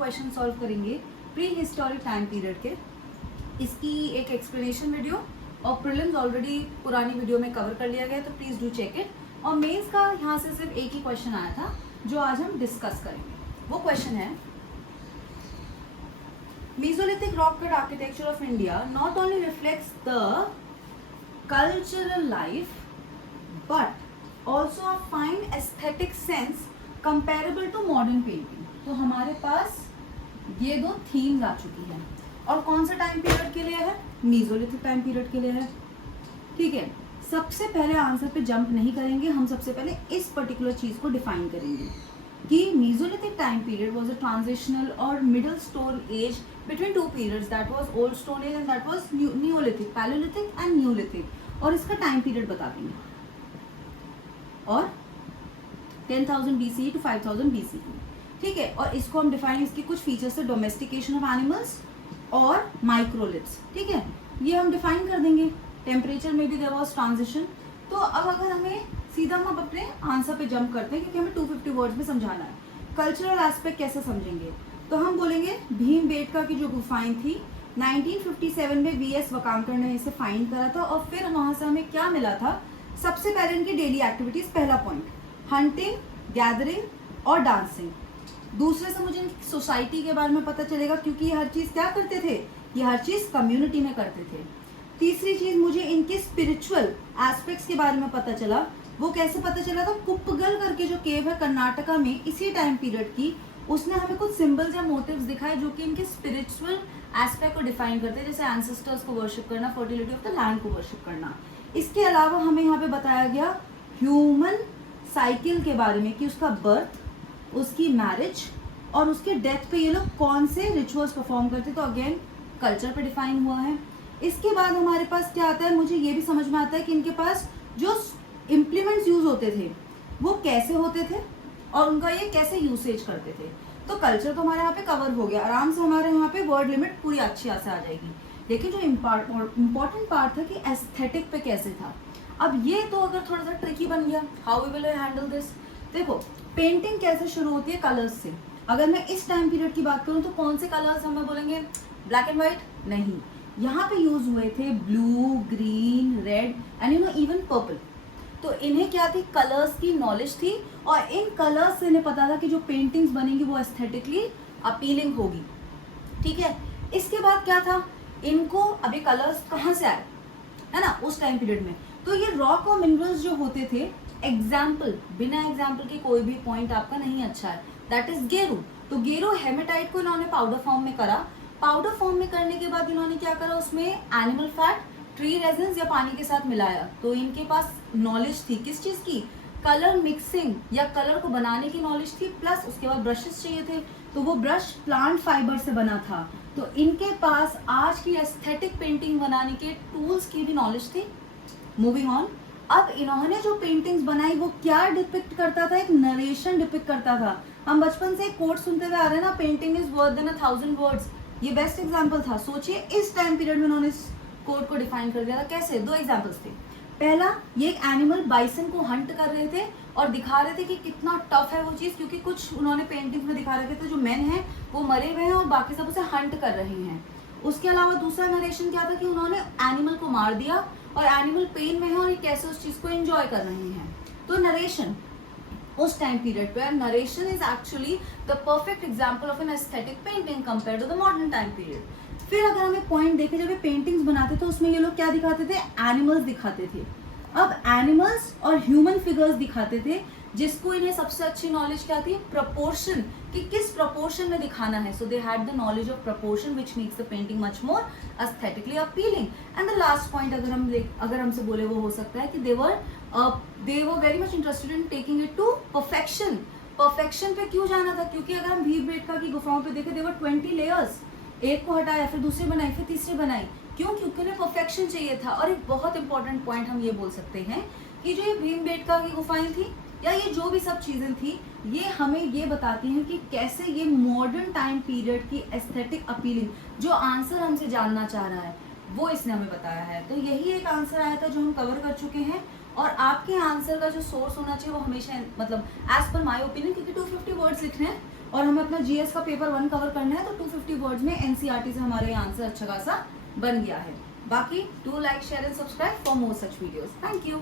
Question solve करेंगे pre historic time period के। इसकी एक एक्सप्लेनेशन वीडियो और प्रीलिम्स ऑलरेडी पुरानी वीडियो में कवर कर लिया गया, तो प्लीज डू चेक इट। और मेंस का यहाँ से सिर्फ एक ही क्वेश्चन आया था जो आज हम डिस्कस करेंगे। वो क्वेश्चन है, Mesolithic rock cut architecture of India not only reflects the cultural life but also a fine aesthetic sense comparable to modern painting। तो हमारे पास ये दो थीम्स आ चुकी हैं, और कौन सा टाइम पीरियड के लिए है? मीजोलिथिक टाइम पीरियड के लिए है। ठीक है, सबसे पहले आंसर पे जंप नहीं करेंगे, हम सबसे पहले इस पर्टिकुलर चीज को डिफाइन करेंगे कि mesolithic time period was a transitional और middle stone age between two periods, that was old stone age and that was neolithic, palaeolithic and neolithic. और इसका टाइम पीरियड बता देंगे, और 10,000 BCE टू 5,000 BCE। ठीक है, और इसको हम डिफाइन, इसके कुछ फीचर्स है, डोमेस्टिकेशन ऑफ एनिमल्स और माइक्रोलिथ्स। ठीक है, ये हम डिफाइन कर देंगे। टेम्परेचर में भी देयर वाज ट्रांजिशन। तो अब अगर हमें सीधा हम अपने आंसर पे जंप करते हैं, क्योंकि हमें 250 वर्ड्स में समझाना है। कल्चरल एस्पेक्ट कैसे समझेंगे? तो हम बोलेंगे भीमबेटका की जो गुफाएं थी 1957 में VS वकामकर ने इसे फाइंड करा था, और फिर वहां से हमें क्या मिला था? सबसे पहले इनकी डेली एक्टिविटीज, पहला पॉइंट हंटिंग, गैदरिंग और डांसिंग। दूसरे से मुझे इनकी सोसाइटी के बारे में पता चलेगा, क्योंकि ये हर चीज क्या करते थे? ये हर चीज कम्युनिटी में करते थे। तीसरी चीज, मुझे इनके स्पिरिचुअल एस्पेक्ट्स के बारे में पता चला। वो कैसे पता चला था? कुप्पगल करके जो केव है कर्नाटका में, इसी टाइम पीरियड की, उसने हमें कुछ सिंबल्स या मोटिव्स दिखाए जो कि इनके स्पिरिचुअल एस्पेक्ट को डिफाइन करते हैं, जैसे एंसेस्टर्स को वर्शिप करना, फर्टिलिटी ऑफ द लैंड को वर्शिप करना। इसके अलावा हमें यहाँ पे बताया गया ह्यूमन साइकिल के बारे में, कि उसका बर्थ, उसकी मैरिज और उसके डेथ पे ये लोग कौन से रिचुअल्स परफॉर्म करते, तो अगेन कल्चर पे डिफाइन हुआ है। इसके बाद हमारे पास क्या आता है? मुझे ये भी समझ में आता है कि इनके पास जो इम्प्लीमेंट्स यूज होते थे वो कैसे होते थे और उनका ये कैसे यूसेज करते थे। तो कल्चर तो हमारे यहाँ पे कवर हो गया, आराम से हमारे यहाँ पे वर्ड लिमिट पूरी अच्छी से आ जाएगी। लेकिन जो इम्पोर्टेंट पार्ट था कि एस्थेटिक पे कैसे था। अब ये तो अगर थोड़ा सा ट्रिकी बन गया, how we will handle this. देखो, पेंटिंग कैसे शुरू होती है? कलर्स से। अगर मैं इस टाइम पीरियड की बात करूँ तो कौन से कलर्स हमें बोलेंगे? ब्लैक एंड व्हाइट नहीं, यहाँ पे यूज हुए थे blue, green, red and even purple. तो इन्हें क्या थी? कलर्स की नॉलेज थी, और इन कलर्स से इन्हें पता था कि जो पेंटिंग्स बनेंगी वो एस्थेटिकली अपीलिंग होगी। ठीक है, इसके बाद क्या था? इनको अभी कलर्स कहाँ से आए, है ना, उस टाइम पीरियड में। तो ये रॉक और मिनरल्स जो होते थे, एग्जाम्पल, बिना एग्जाम्पल के कोई भी पॉइंट आपका नहीं अच्छा है, दैट इज गेरू। तो गेरू हेमेटाइट को इन्होंने पाउडर फॉर्म में करा। पाउडर फॉर्म में करने के बाद इन्होंने क्या करा? उसमें एनिमल फैट, ट्री रेजिन्स या पानी के साथ मिलाया। तो इनके पास नॉलेज थी किस चीज की? कलर मिक्सिंग या कलर को बनाने की नॉलेज थी, प्लस उसके बाद ब्रशेस चाहिए थे, तो वो ब्रश प्लांट फाइबर से बना था। तो इनके पास आज की एस्थेटिक पेंटिंग बनाने के टूल्स की भी नॉलेज थी। मूविंग ऑन, अब इन्होंने जो पेंटिंग्स बनाई वो क्या डिपिक्ट करता था? एक नरेशन डिपिक्ट करता था। हम बचपन से एक कोट सुनते हुए आ रहे हैं ना, painting is worth then 1,000 words. ये बेस्ट एग्जांपल था। सोचिए इस टाइम पीरियड में उन्होंने इस कोट को डिफाइन कर दिया था। कैसे? दो एग्जांपल्स थे। पहला, ये एक एनिमल बाइसन को हंट कर रहे थे और दिखा रहे थे कि कितना टफ है वो चीज, क्योंकि कुछ उन्होंने पेंटिंग्स में दिखा रखे थे जो मेन हैं वो मरे हुए हैं और बाकी सब उसे हंट कर रहे हैं। उसके अलावा दूसरा नरेशन क्या था कि उन्होंने एनिमल को मार दिया और एनिमल पेन में है और ये कैसे उस चीज को एंजॉय कर रहे हैं। तो नरेशन उस टाइम पीरियड पे, narration is actually the perfect example of an aesthetic painting compared to the modern time period. फिर अगर हमें पॉइंट देखे, जब ये पेंटिंग्स बनाते तो उसमें ये लोग क्या दिखाते थे? एनिमल्स दिखाते थे। अब एनिमल्स और ह्यूमन फिगर्स दिखाते थे, जिसको इन्हें सबसे अच्छी नॉलेज क्या थी? प्रपोर्शन, कि किस प्रपोर्शन में दिखाना है। So they had the knowledge of proportion which makes the painting much more aesthetically appealing. And the last point अगर हमसे बोले वो हो सकता है कि they were very much interested in taking it to perfection. Perfection पे क्यों जाना था? क्योंकि अगर हम भीमबेटका की गुफाओं पे देखें, देवर 20 लेयर्स। एक को हटाया, फिर दूसरी बनाई, फिर तीसरी बनाई। क्यों? क्योंकि उन्हें परफेक्शन चाहिए था। और एक बहुत इंपॉर्टेंट पॉइंट हम ये बोल सकते हैं कि जो ये भीमबेटका की गुफाएं थी या ये जो भी सब चीजें थी, ये हमें ये बताती हैं कि कैसे ये मॉडर्न टाइम पीरियड की एस्थेटिक अपीलिंग, जो आंसर हमसे जानना चाह रहा है वो इसने हमें बताया है। तो यही एक आंसर आया था जो हम कवर कर चुके हैं। और आपके आंसर का जो सोर्स होना चाहिए वो हमेशा, मतलब एज पर माय ओपिनियन, क्योंकि 250 वर्ड्स लिखने हैं, और हमें अपना जीएस का पेपर 1 कवर करना है, तो 250 वर्ड्स में एनसीईआरटी से हमारे आंसर अच्छा खासा बन गया है। बाकी do like share and subscribe for more such videos. Thank you.